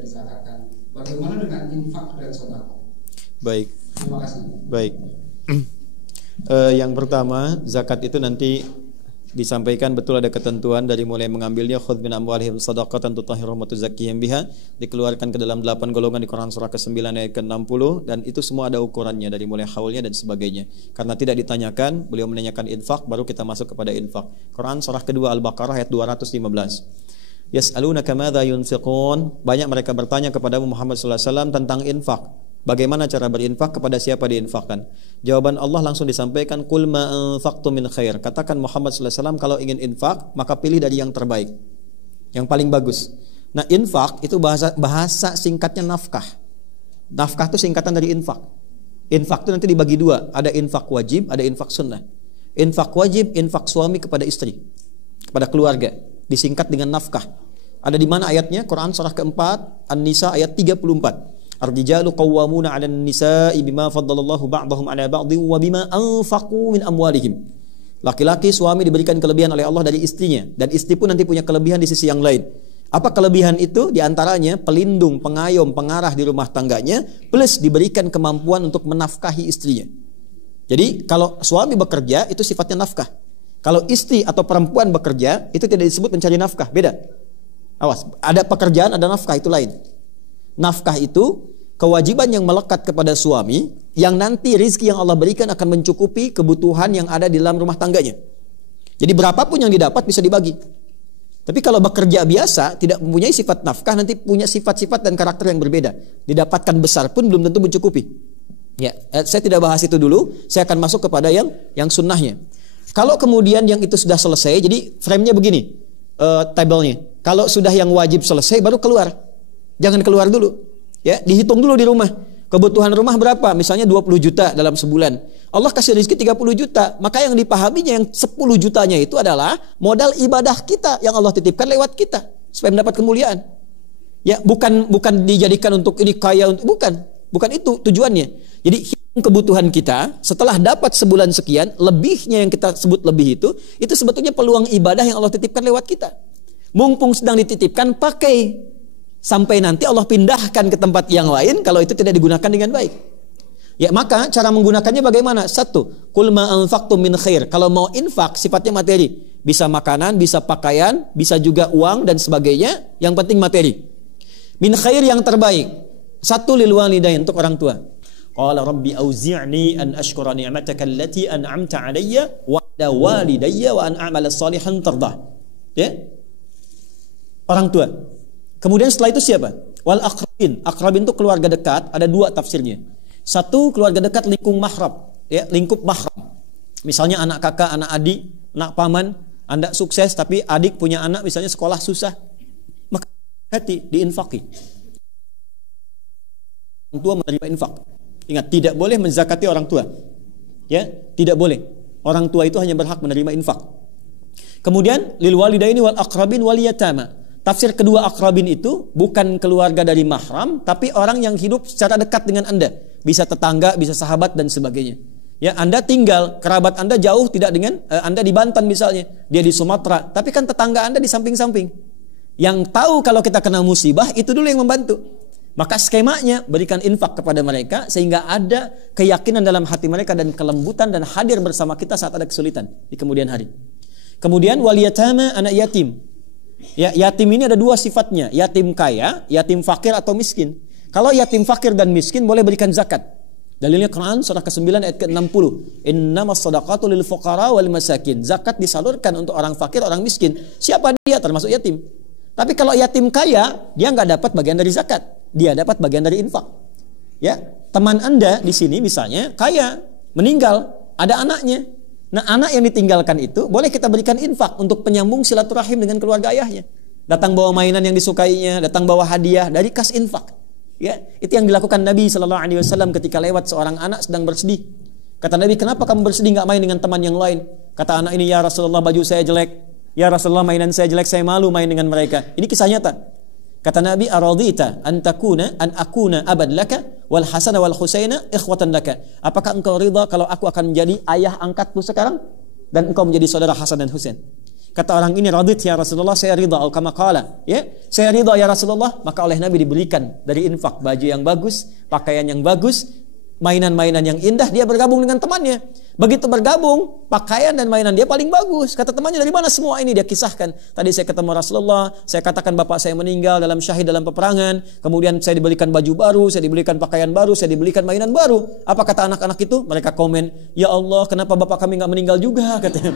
bisa dikatakan. Bagaimana dengan infak dan sedekah? Baik. Terima kasih. Baik. Yang pertama, zakat itu nanti disampaikan betul ada ketentuan dari mulai mengambilnya khudz min amwalihim shadaqatan tutahhiruhum wa tuzakkihim biha, dikeluarkan ke dalam 8 golongan di Quran surah ke-9 ayat ke-60, dan itu semua ada ukurannya dari mulai haulnya dan sebagainya. Karena tidak ditanyakan, beliau menanyakan infak, baru kita masuk kepada infak. Quran surah kedua Al-Baqarah ayat 215. Yas'alunaka madza yunfiqun, banyak mereka bertanya kepada Muhammad sallallahu alaihi wasallam tentang infak. Bagaimana cara berinfak, kepada siapa diinfakkan? Jawaban Allah langsung disampaikan, qul ma anfaqtum min khair. Katakan Muhammad sallallahu alaihi wasallam, kalau ingin infak maka pilih dari yang terbaik, yang paling bagus. Nah, infak itu bahasa singkatnya nafkah. Nafkah itu singkatan dari infak. Infak itu nanti dibagi dua, ada infak wajib, ada infak sunnah. Infak wajib, infak suami kepada istri, kepada keluarga, disingkat dengan nafkah. Ada di mana ayatnya? Quran surah keempat An-Nisa ayat 34. Ar-rijalu qawwamuna 'alan nisa'i bima faddalallahu ba'dahum 'ala ba'dhin wa bima anfaqu min amwalihim. Laki-laki suami diberikan kelebihan oleh Allah dari istrinya, dan istri pun nanti punya kelebihan di sisi yang lain. Apa kelebihan itu? Di antaranya pelindung, pengayom, pengarah di rumah tangganya, plus diberikan kemampuan untuk menafkahi istrinya. Jadi kalau suami bekerja itu sifatnya nafkah. Kalau istri atau perempuan bekerja itu tidak disebut mencari nafkah, beda. Awas, ada pekerjaan, ada nafkah, itu lain. Nafkah itu kewajiban yang melekat kepada suami, yang nanti rizki yang Allah berikan akan mencukupi kebutuhan yang ada di dalam rumah tangganya. Jadi berapapun yang didapat bisa dibagi. Tapi kalau bekerja biasa, tidak mempunyai sifat nafkah, nanti punya sifat-sifat dan karakter yang berbeda. Didapatkan besar pun belum tentu mencukupi. Ya, saya tidak bahas itu dulu. Saya akan masuk kepada yang sunnahnya. Kalau kemudian yang itu sudah selesai, jadi frame-nya begini, tabelnya. Kalau sudah yang wajib selesai, baru keluar. Jangan keluar dulu. Ya, dihitung dulu di rumah. Kebutuhan rumah berapa? Misalnya 20 juta dalam sebulan. Allah kasih rezeki 30 juta. Maka yang dipahaminya yang 10 jutanya itu adalah modal ibadah kita yang Allah titipkan lewat kita supaya mendapat kemuliaan. Ya, bukan dijadikan untuk ini kaya, bukan itu tujuannya. Jadi hitung kebutuhan kita setelah dapat sebulan sekian, lebihnya yang kita sebut lebih itu sebetulnya peluang ibadah yang Allah titipkan lewat kita. Mumpung sedang dititipkan, pakai. Sampai nanti Allah pindahkan ke tempat yang lain kalau itu tidak digunakan dengan baik. Ya, maka cara menggunakannya bagaimana? Satu, qul ma anfaqtum min khair. Kalau mau infak sifatnya materi, bisa makanan, bisa pakaian, bisa juga uang dan sebagainya. Yang penting materi. Min khair yang terbaik. Satu, lil walidain, untuk orang tua. Qala rabbi auzi'ni an ashkura ni'mataka allati an'amta 'alayya wa 'ala walidayya wa an a'mala shalihan tardah. Ya. Orang tua. Kemudian setelah itu siapa? Wal aqrabin. Aqrabin itu keluarga dekat, ada dua tafsirnya. Satu, keluarga dekat lingkup mahram, ya, lingkup mahram. Misalnya anak kakak, anak adik, anak paman, Anda sukses tapi adik punya anak misalnya sekolah susah. Maka hati diinfaki. Orang tua menerima infak. Ingat, tidak boleh menzakati orang tua. Ya, tidak boleh. Orang tua itu hanya berhak menerima infak. Kemudian lil walidaini wal aqrabin wal yatama. Tafsir kedua akrabin itu bukan keluarga dari mahram, tapi orang yang hidup secara dekat dengan Anda. Bisa tetangga, bisa sahabat dan sebagainya. Ya, Anda tinggal, kerabat Anda jauh tidak dengan Anda di Banten misalnya, dia di Sumatera, tapi kan tetangga Anda di samping-samping. Yang tahu kalau kita kena musibah itu dulu yang membantu. Maka skemanya berikan infak kepada mereka sehingga ada keyakinan dalam hati mereka dan kelembutan dan hadir bersama kita saat ada kesulitan di kemudian hari. Kemudian wal yatama, anak yatim. Ya, yatim ini ada dua sifatnya, yatim kaya, yatim fakir atau miskin. Kalau yatim fakir dan miskin boleh berikan zakat. Dalilnya Quran surah ke-9 ayat ke-60. Innamas shadaqatu lil fuqara wal masakin. Zakat disalurkan untuk orang fakir, orang miskin. Siapa dia? Termasuk yatim. Tapi kalau yatim kaya, dia nggak dapat bagian dari zakat. Dia dapat bagian dari infak. Ya, teman Anda di sini misalnya kaya, meninggal, ada anaknya. Nah, anak yang ditinggalkan itu boleh kita berikan infak untuk penyambung silaturahim dengan keluarga ayahnya. Datang bawa mainan yang disukainya, datang bawa hadiah dari kas infak. Ya, itu yang dilakukan Nabi sallallahu alaihi wasallam ketika lewat seorang anak sedang bersedih. Kata Nabi, "Kenapa kamu bersedih, enggak main dengan teman yang lain?" Kata anak ini, "Ya Rasulullah, baju saya jelek. Ya Rasulullah, mainan saya jelek, saya malu main dengan mereka." Ini kisah nyata. Kata Nabi, "Aradita an akuna abad laka wal Hasan wal Husaina ikhwatan laka." Apakah engkau ridha kalau aku akan menjadi ayah angkatmu sekarang dan engkau menjadi saudara Hasan dan Husain? Kata orang ini, radit ya Rasulullah, saya ridha, atau kama qala, ya, saya ridha ya Rasulullah. Maka oleh Nabi diberikan dari infak baju yang bagus, pakaian yang bagus, mainan-mainan yang indah. Dia bergabung dengan temannya. Begitu bergabung, pakaian dan mainan dia paling bagus. Kata temannya, dari mana semua ini? Dia kisahkan, tadi saya ketemu Rasulullah, saya katakan bapak saya meninggal dalam syahid dalam peperangan, kemudian saya dibelikan baju baru, saya dibelikan pakaian baru, saya dibelikan mainan baru. Apa kata anak-anak itu? Mereka komen, ya Allah, kenapa bapak kami nggak meninggal juga, katanya.